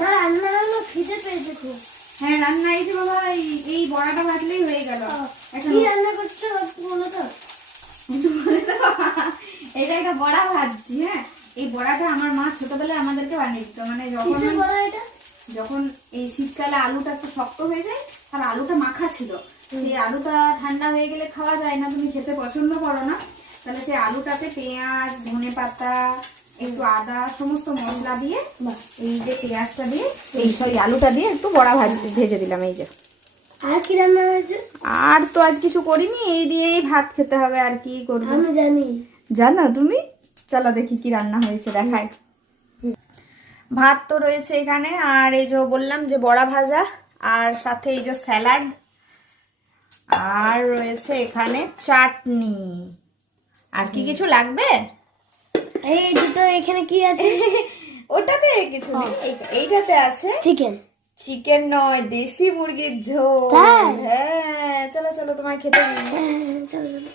মা রান্না হলো, খিদে পেয়েছে খুব। হ্যাঁ রান্না এই যে বাবা এই বড়াটা ভাজলেই হয়ে গেল। কি রান্না করছো বলো তো? এটা একটা বড়া ভাজছি। হ্যাঁ, এই বড়াটা আমার মা ছোটবেলায় আমাদেরকে বানিয়ে দিত। মানে কিসের বড়া এটা? যখন এই শীতকালে আলুটা একটু শক্ত হয়ে যায় আর আলুটা মাখা ছিল, সেই আলুটা ঠান্ডা হয়ে গেলে খাওয়া যায় না, তুমি খেতে পছন্দ করো না, তাহলে সেই আলুটাতে পেঁয়াজ, ধনেপাতা, একটু আদা, সমস্ত মশলা দিয়ে, এই যে পেঁয়াজটা দিয়ে, এই আলুটা দিয়ে একটু বড়া ভেজে দিলাম। এই যে আর কি রান্না হয়েছে? আর তো আজ কিছু করিনি, এই দিয়েই ভাত খেতে হবে। আর কি করবো? আমি জানি। জানো তুমি? চলো দেখি কি রান্না হয়েছে, দেখায়। ভাত তো রয়েছে এখানে, আর এই যে বললাম যে বড়া ভাজা, আর সাথে এই যে স্যালাড, আর রয়েছে এখানে চাটনি। আর কি কিছু লাগবে? এই দুটো এখানে কি আছে? ওটাতে কিছু নেই, এইটাতে আছে চিকেন। চিকেন নয়, দেশি মুরগির ঝোল। তাই? হ্যাঁ, চলো চলো তোমায় খেতে দিই। চলো চলো।